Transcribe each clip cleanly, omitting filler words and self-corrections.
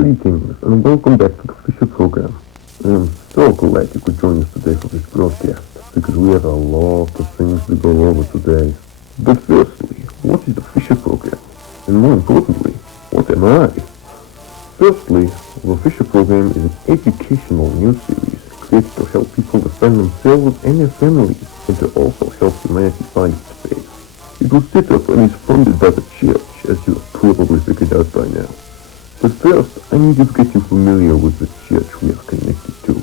Greetings and welcome back to the Fisher program. I'm so glad you could join us today for this broadcast because we have a lot of things to go over today. But firstly, what is the Fisher program? And more importantly, what am I? Firstly, the Fisher program is an educational news series created to help people defend themselves and their families and to also help humanity find its faith. It was set up and is funded by the church, as you have probably figured out by now. But first, I need to get you familiar with the church we are connected to.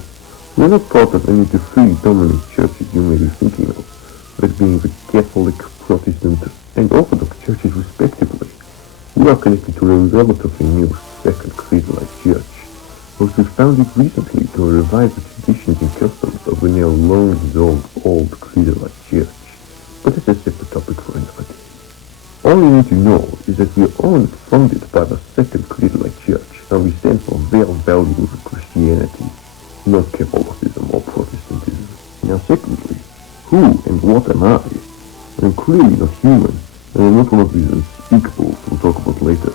We are not part of any of the three dominant churches you may be thinking of, that being the Catholic, Protestant, and Orthodox churches respectively. We are connected to a relatively new Second Creedalite Church, which was founded recently to revive the traditions and customs of the now long-dissolved Old Creedalite Church. But this is a separate topic for another day. All you need to know is that we are all funded by the Second Creedalite Church, and we stand for their values of Christianity, not Catholicism or Protestantism. Now secondly, who and what am I? I'm clearly not human, and I'm not one of these unspeakables we'll talk about later.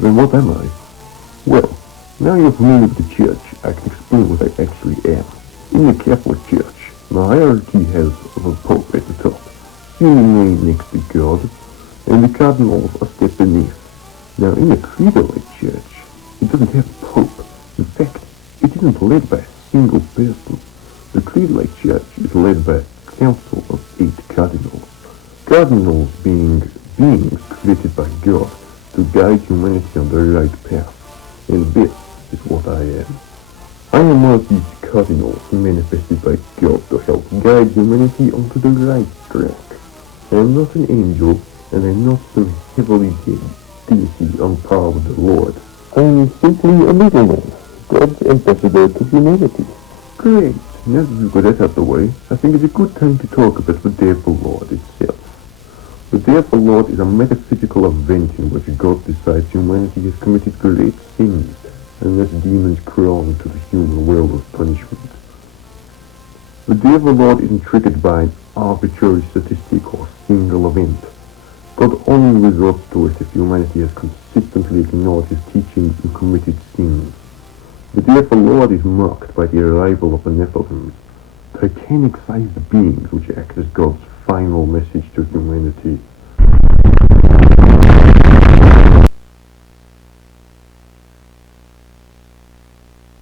Then what am I? Well, now you're familiar with the church, I can explain what I actually am. In the Catholic Church, the hierarchy has the Pope at the top, seemingly next to God, and the cardinals are step beneath. Now, in the Creedalite Church, it doesn't have a pope. In fact, it isn't led by a single person. The Creedalite Church is led by a council of 8 cardinals. Cardinals being beings created by God to guide humanity on the right path. And this is what I am. I am one of these cardinals manifested by God to help guide humanity onto the right track. I am not an angel, and I'm not some heavily deity on par with the Lord. I am simply a middleman, God's ambassador to humanity. Great, now that we've got that out of the way, I think it's a good time to talk about the Day of the Lord itself. The Day of the Lord is a metaphysical event in which God decides humanity has committed great sins, and lets demons crawl into the human world of punishment. The Day of the Lord isn't triggered by an arbitrary statistic or single event. God only resorts to it if humanity has consistently ignored his teachings and committed sins. The Day of the Lord is marked by the arrival of the Nephilim, titanic-sized beings which act as God's final message to humanity.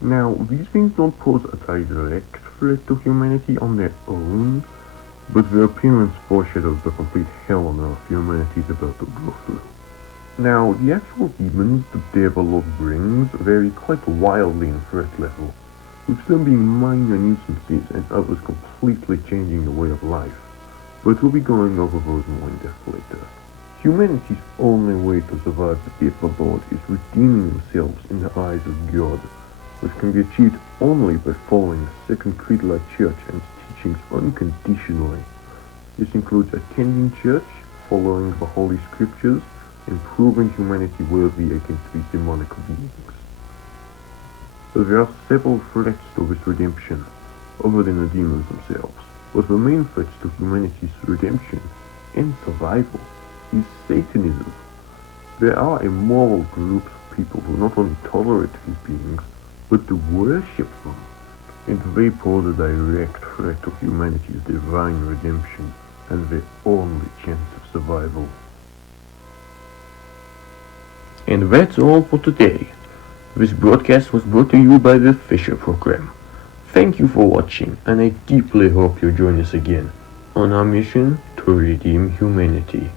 Now, these beings don't pose a direct threat to humanity on their own, but their appearance foreshadows the complete hell on earth humanity is about to go through. Now, the actual demons the Day of the Lord brings vary quite wildly in threat level, with some being minor nuisances and others completely changing the way of life, but we'll be going over those more in depth later. Humanity's only way to survive the Day of the Lord is redeeming themselves in the eyes of God, which can be achieved only by following the Second Creedalite Church and its teachings unconditionally. This includes attending church, following the Holy Scriptures, and proving humanity worthy against these demonic beings. So there are several threats to this redemption, other than the demons themselves, but the main threat to humanity's redemption and survival is Satanism. There are immoral groups of people who not only tolerate these beings, but to worship them, and they pose a direct threat to humanity's divine redemption and their only chance of survival. And that's all for today. This broadcast was brought to you by the Fisher Program. Thank you for watching, and I deeply hope you join us again on our mission to redeem humanity.